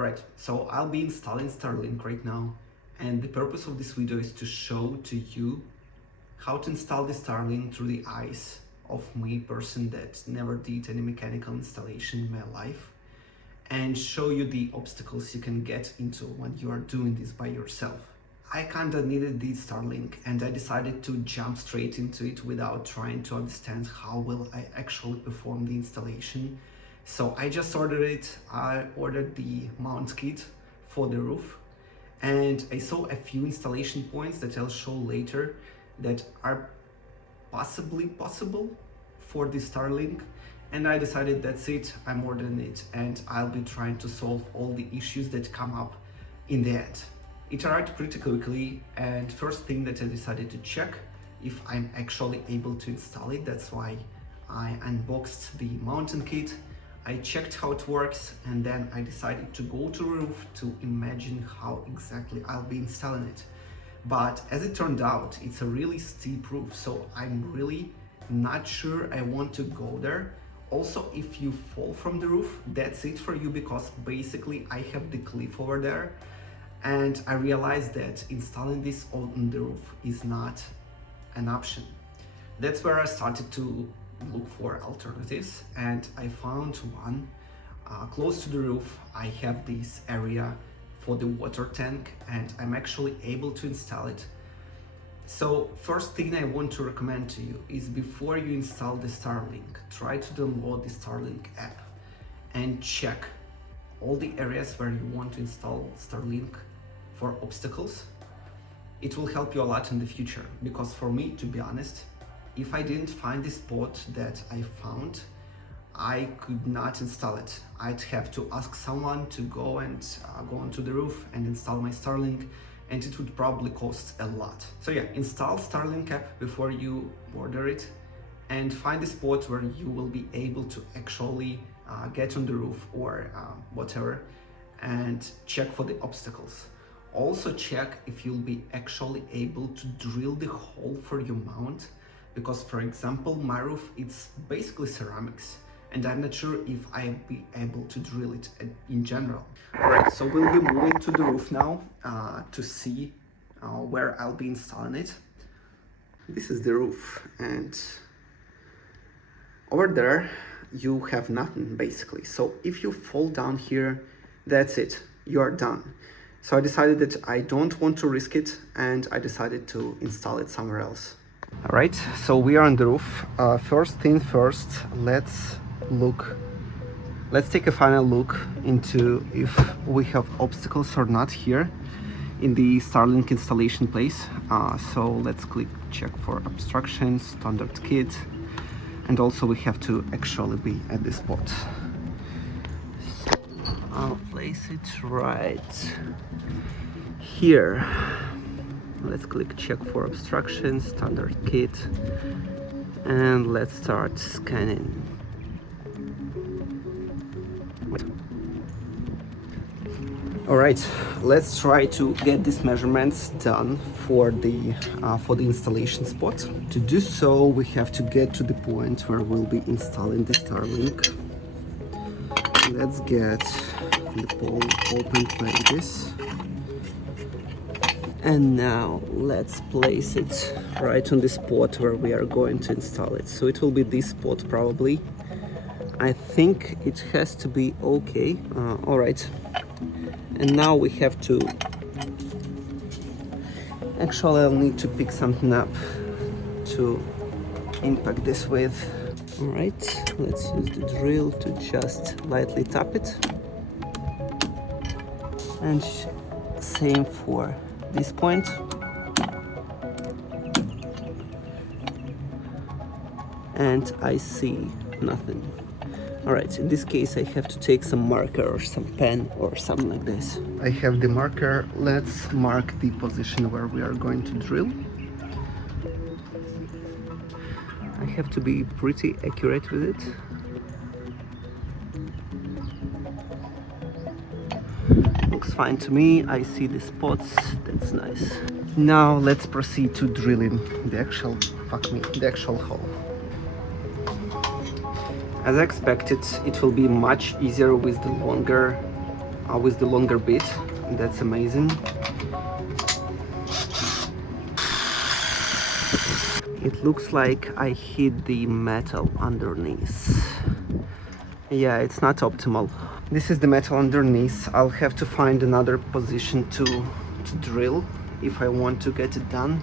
Alright, so I'll be installing Starlink right now, and the purpose of this video is to show to you how to install the Starlink through the eyes of me, person that never did any mechanical installation in my life, and show you the obstacles you can get into when you are doing this by yourself. I kinda needed the Starlink and I decided to jump straight into it without trying to understand how will I actually perform the installation. So I just ordered it. I ordered the mount kit for the roof, and I saw a few installation points that I'll show later that are possibly possible for the Starlink, and I decided that's it, I'm ordering it, and I'll be trying to solve all the issues that come up in the end. It arrived pretty quickly, and first thing that I decided to check if I'm actually able to install it. That's why I unboxed the mounting kit. I checked how it works, and then I decided to go to the roof to imagine how exactly I'll be installing it. But as it turned out, it's a really steep roof, so I'm really not sure I want to go there. Also, if you fall from the roof, that's it for you, because basically I have the cliff over there, and I realized that installing this on the roof is not an option. That's where I started to look for alternatives, and I found one close to the roof. I have this area for the water tank, and I'm actually able to install it. So first thing I want to recommend to you is, before you install the Starlink, try to download the Starlink app and check all the areas where you want to install Starlink for obstacles. It will help you a lot in the future, because for me, to be honest, if I didn't find the spot that I found, I could not install it. I'd have to ask someone to go onto the roof and install my Starlink, and it would probably cost a lot. So yeah, install Starlink app before you order it, and find the spot where you will be able to actually get on the roof or whatever, and check for the obstacles. Also check if you'll be actually able to drill the hole for your mount, because for example, my roof, it's basically ceramics, and I'm not sure if I'll be able to drill it in general. Alright, so we'll be moving to the roof now to see where I'll be installing it. This is the roof, and over there you have nothing basically. So if you fall down here, that's it, you are done. So I decided that I don't want to risk it, and I decided to install it somewhere else. All right, so we are on the roof. First thing first, let's take a final look into if we have obstacles or not here in the Starlink installation place. So let's click check for obstruction, standard kit, and also we have to actually be at this spot. So I'll place it right here. Let's click check for obstruction, standard kit, and let's start scanning. All right, let's try to get these measurements done for the installation spot. To do so, we have to get to the point where we'll be installing the Starlink. Let's get the pole opened like this. And now let's place it right on the spot where we are going to install it. So it will be this spot probably. I think it has to be okay. All right. And now we have to... Actually, I'll need to pick something up to impact this with. All right, let's use the drill to just lightly tap it. And same for this point. And I see nothing. All right, in this case I have to take some marker or some pen or something like this. I have the marker. Let's mark the position where we are going to drill. I have to be pretty accurate with it. Looks fine to me. I see the spots. That's nice. Now let's proceed to drilling the actual hole. As I expected, it will be much easier with the longer with the longer bit. That's amazing. It looks like I hit the metal underneath. Yeah, it's not optimal. This is the metal underneath. I'll have to find another position to drill if I want to get it done.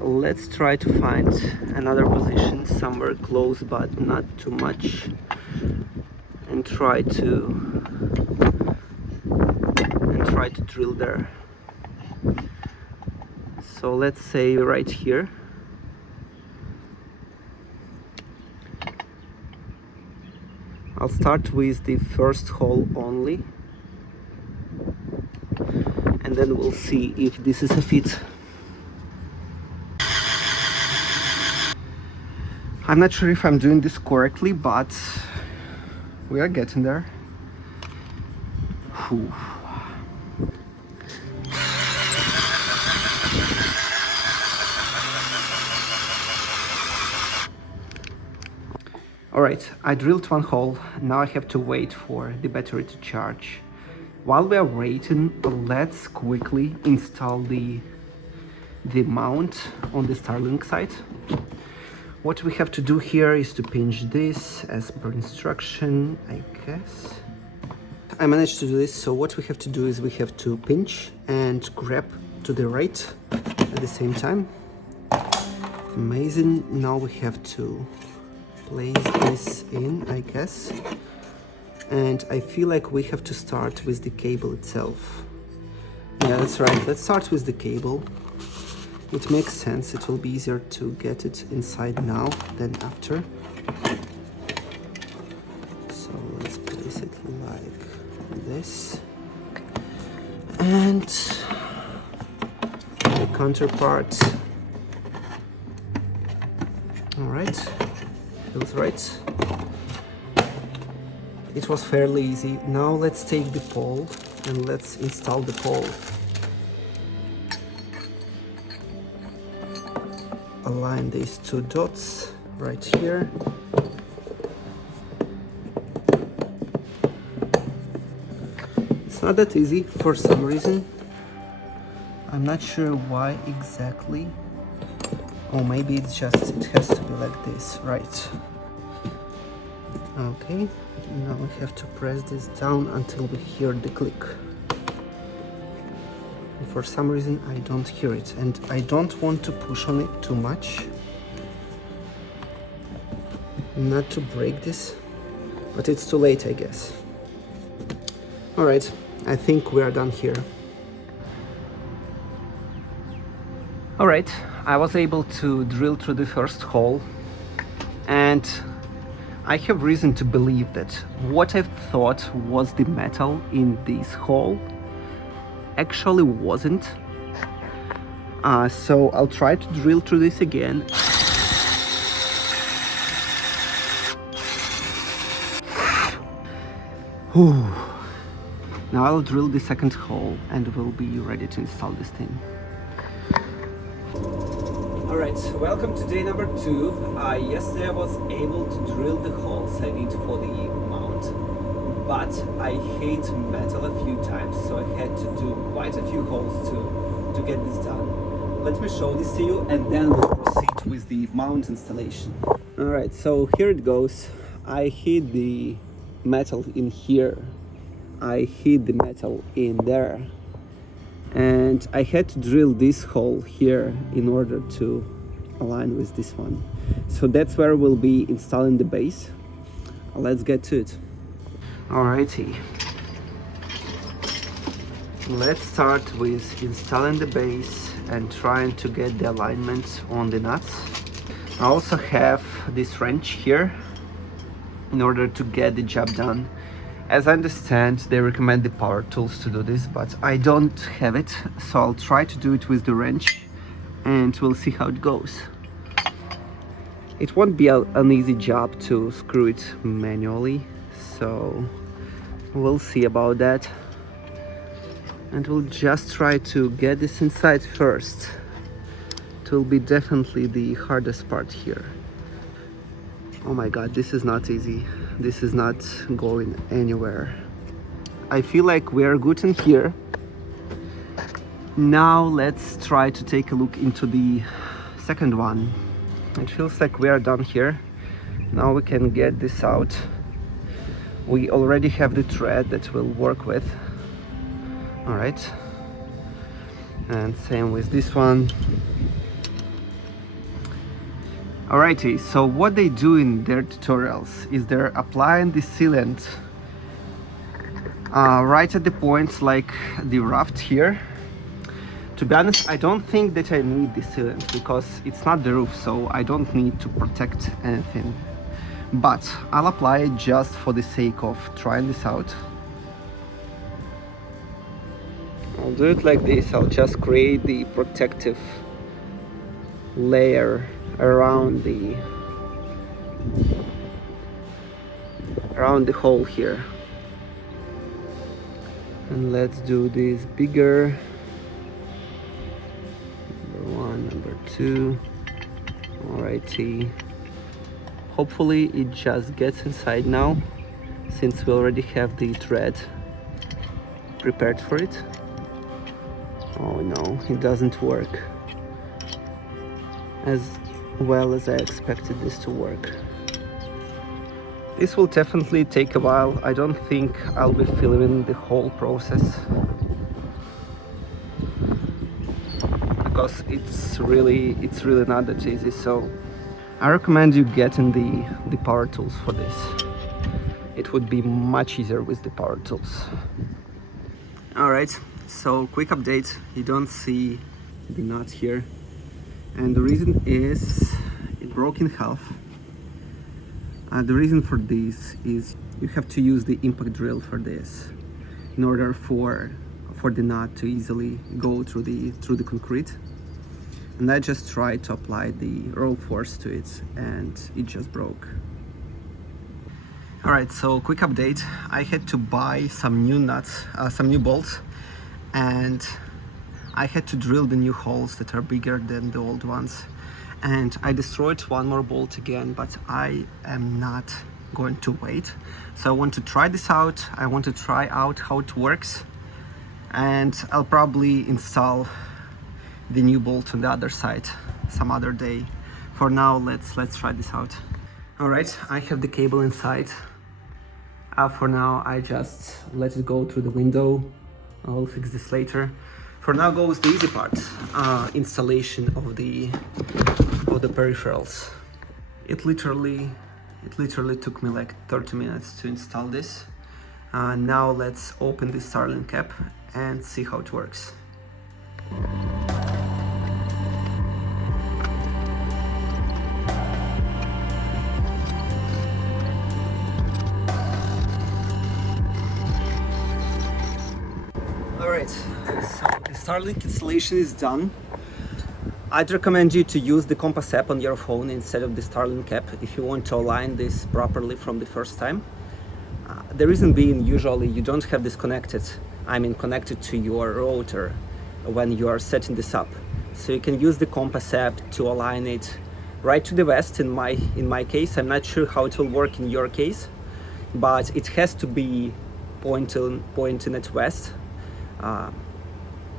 Let's try to find another position somewhere close but not too much, and try to drill there. So let's say right here. I'll start with the first hole only, and then we'll see if this is a fit. I'm not sure if I'm doing this correctly, but we are getting there. Whew. Alright, I drilled one hole. Now I have to wait for the battery to charge. While we are waiting, let's quickly install the mount on the Starlink side. What we have to do here is to pinch this as per instruction, I guess. I managed to do this, so what we have to do is we have to pinch and grab to the right at the same time. Amazing. Now we have to place this in, I guess. And I feel like we have to start with the cable itself. Yeah, that's right. Let's start with the cable. It makes sense. It will be easier to get it inside now than after. So let's place it like this. And the counterpart. All right. Feels right. It was fairly easy. Now let's take the pole and let's install the pole. Align these two dots right here. It's not that easy for some reason. I'm not sure why exactly. Oh, maybe it's just, it has to be like this, right? Okay, now we have to press this down until we hear the click. And for some reason I don't hear it, and I don't want to push on it too much. Not to break this, but it's too late, I guess. Alright, I think we are done here. Alright, I was able to drill through the first hole, and I have reason to believe that what I thought was the metal in this hole actually wasn't. So I'll try to drill through this again. Whew. Now I'll drill the second hole and we'll be ready to install this thing. Alright, welcome to day number 2. Yesterday I was able to drill the holes I need for the mount, but I hit metal a few times, so I had to do quite a few holes to get this done. Let me show this to you and then we'll proceed with the mount installation. Alright, so here it goes. I hit the metal in here, I hit the metal in there, and I had to drill this hole here in order to align with this one. So that's where we'll be installing the base. Let's get to it. Alrighty. Let's start with installing the base and trying to get the alignment on the nuts. I also have this wrench here in order to get the job done. As I understand, they recommend the power tools to do this, but I don't have it, so I'll try to do it with the wrench and we'll see how it goes. It won't be an easy job to screw it manually, so we'll see about that. And we'll just try to get this inside first. It will be definitely the hardest part here. Oh my god, this is not easy. This is not going anywhere. I feel like we're good in here. Now let's try to take a look into the second one. It feels like we are done here. Now we can get this out. We already have the thread that we'll work with. All right. And same with this one. Alrighty, so what they do in their tutorials is they're applying the sealant right at the point like the raft here. To be honest, I don't think that I need the sealant because it's not the roof, so I don't need to protect anything. But I'll apply it just for the sake of trying this out. I'll do it like this. I'll just create the protective layer around the hole here, and let's do this bigger. Number one, number two. Alrighty, hopefully it just gets inside now, since we already have the thread prepared for it. Oh no, it doesn't work as well as I expected this to work. This will definitely take a while. I don't think I'll be filming the whole process because it's really not that easy. So I recommend you getting the power tools for this. It would be much easier with the power tools. All right, so quick update. You don't see the nut here. And the reason is it broke in half. The reason for this is you have to use the impact drill for this in order for the nut to easily go through the concrete. And I just tried to apply the raw force to it and it just broke. Alright, so quick update. I had to buy some new nuts, some new bolts, and I had to drill the new holes that are bigger than the old ones. And I destroyed one more bolt again, but I am not going to wait. So I want to try this out. I want to try out how it works. And I'll probably install the new bolt on the other side some other day. For now, let's try this out. All right, I have the cable inside. For now, I just let it go through the window. I'll fix this later. For now goes the easy part, installation of the peripherals. It literally took me like 30 minutes to install this. Now let's open the Starlink app and see how it works. Alright, so the Starlink installation is done. I'd recommend you to use the Compass app on your phone instead of the Starlink app if you want to align this properly from the first time. The reason being, usually you don't have this connected, connected to your router when you are setting this up. So you can use the Compass app to align it right to the west in my case. I'm not sure how it will work in your case, but it has to be pointing at west.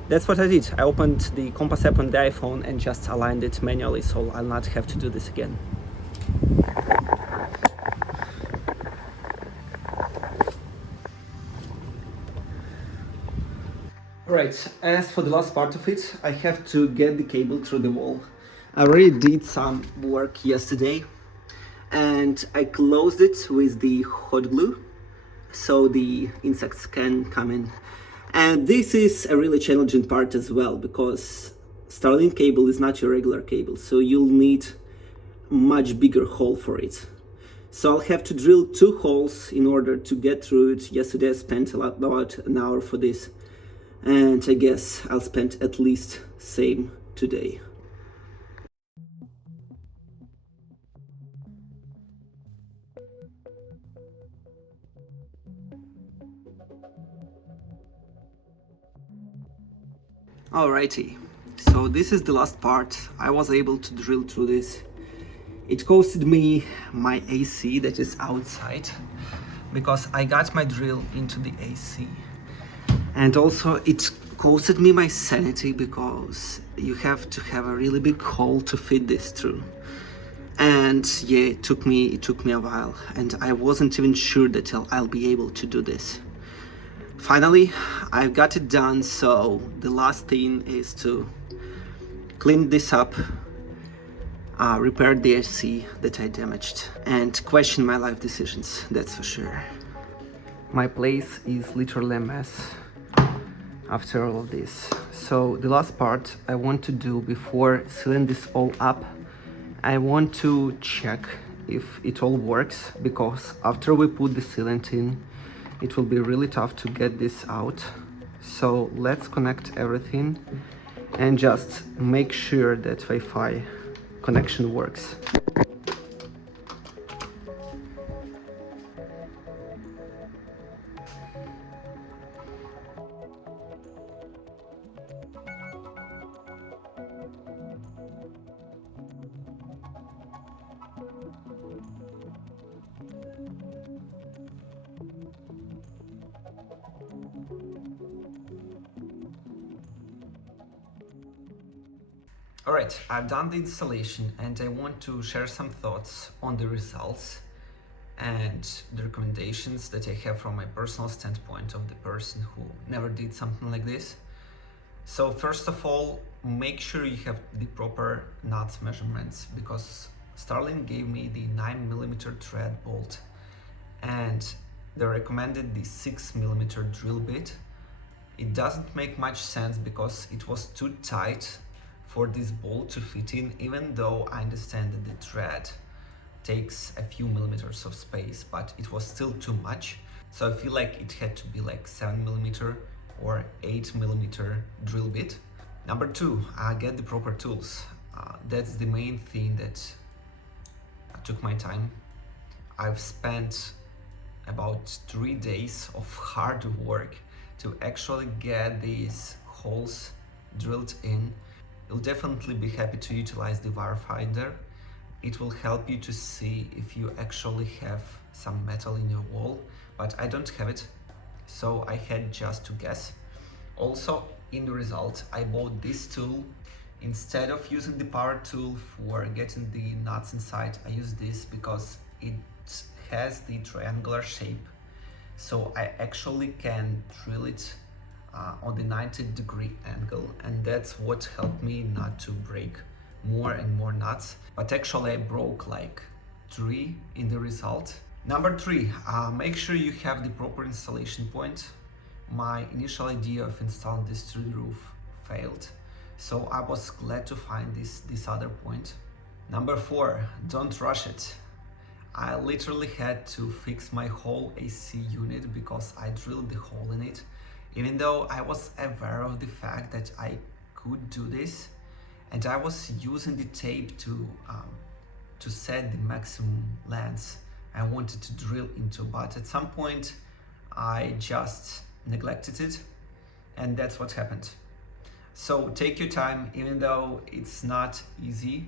That's what I did. I opened the Compass app on the iPhone and just aligned it manually, so I'll not have to do this again. Right, as for the last part of it, I have to get the cable through the wall. I already did some work yesterday and I closed it with the hot glue so the insects can come in. And this is a really challenging part as well, because Starlink cable is not your regular cable, so you'll need a much bigger hole for it. So I'll have to drill 2 holes in order to get through it. Yesterday I spent about an hour for this, and I guess I'll spend at least same today. Alrighty, so this is the last part. I was able to drill through this. It costed me my AC that is outside, because I got my drill into the AC. And also it costed me my sanity because you have to have a really big hole to fit this through. And yeah, it took me a while, and I wasn't even sure that I'll be able to do this. Finally, I've got it done, so the last thing is to clean this up, repair the AC that I damaged, and question my life decisions, that's for sure. My place is literally a mess after all of this. So the last part I want to do before sealing this all up, I want to check if it all works, because after we put the sealant in, it will be really tough to get this out. So let's connect everything and just make sure that Wi-Fi connection works. Alright, I've done the installation and I want to share some thoughts on the results and the recommendations that I have from my personal standpoint of the person who never did something like this. So first of all, make sure you have the proper nuts measurements, because Starlink gave me the 9mm thread bolt and they recommended the 6mm drill bit. It doesn't make much sense because it was too tight for this bolt to fit in, even though I understand that the thread takes a few millimeters of space, but it was still too much. So I feel like it had to be like 7mm or 8mm drill bit. Number two, get the proper tools. That's the main thing that took my time. I've spent about 3 days of hard work to actually get these holes drilled in. You'll definitely be happy to utilize the wire finder. It will help you to see if you actually have some metal in your wall, but I don't have it, so I had just to guess. Also, in the result, I bought this tool. Instead of using the power tool for getting the nuts inside, I use this because it has the triangular shape, so I actually can drill it on the 90-degree angle, and that's what helped me not to break more and more nuts. But actually I broke like 3 in the result. Number 3, make sure you have the proper installation point. My initial idea of installing this through the roof failed, so I was glad to find this other point. Number 4, don't rush it. I literally had to fix my whole AC unit because I drilled the hole in it, even though I was aware of the fact that I could do this, and I was using the tape to set the maximum length I wanted to drill into, but at some point I just neglected it, and that's what happened. So take your time, even though it's not easy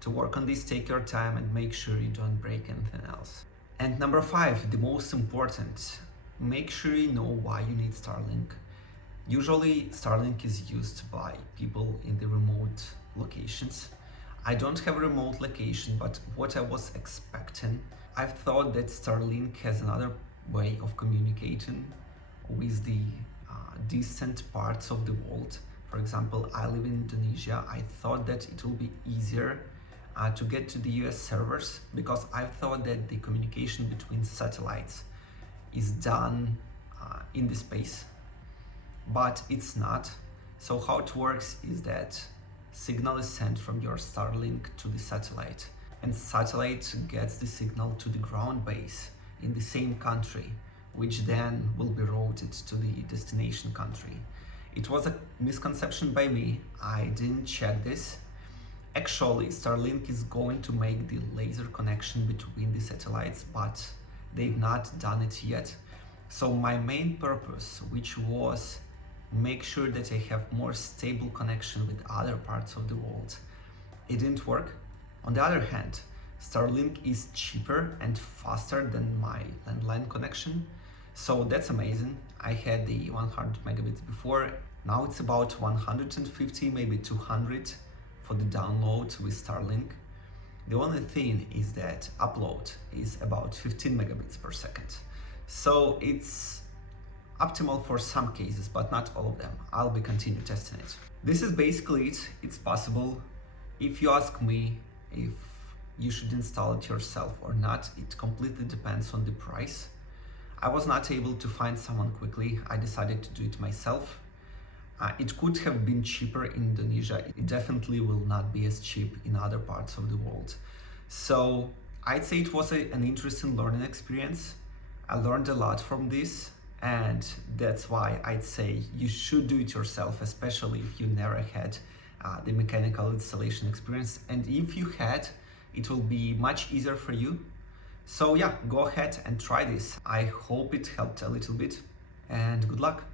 to work on this, take your time and make sure you don't break anything else. And number 5, the most important, make sure you know why you need Starlink. Usually Starlink is used by people in the remote locations. I don't have a remote location, but what I was expecting, I thought that Starlink has another way of communicating with the distant parts of the world. For example, I live in Indonesia. I thought that it will be easier to get to the US servers, because I thought that the communication between satellites is done in the space, but it's not. So how it works is that signal is sent from your Starlink to the satellite, and satellite gets the signal to the ground base in the same country, which then will be routed to the destination country. It was a misconception by me. I didn't check this. Actually, Starlink is going to make the laser connection between the satellites, but they've not done it yet. So my main purpose, which was make sure that I have more stable connection with other parts of the world, it didn't work. On the other hand, Starlink is cheaper and faster than my landline connection. So that's amazing. I had the 100 megabits before. Now it's about 150, maybe 200 for the download with Starlink. The only thing is that upload is about 15 megabits per second. So it's optimal for some cases, but not all of them. I'll be continue testing it. This is basically it. It's possible. If you ask me if you should install it yourself or not, it completely depends on the price. I was not able to find someone quickly. I decided to do it myself. It could have been cheaper in Indonesia. It definitely will not be as cheap in other parts of the world. So I'd say it was an interesting learning experience. I learned a lot from this, and that's why I'd say you should do it yourself, especially if you never had the mechanical installation experience. And if you had, it will be much easier for you. So yeah, go ahead and try this. I hope it helped a little bit, and good luck.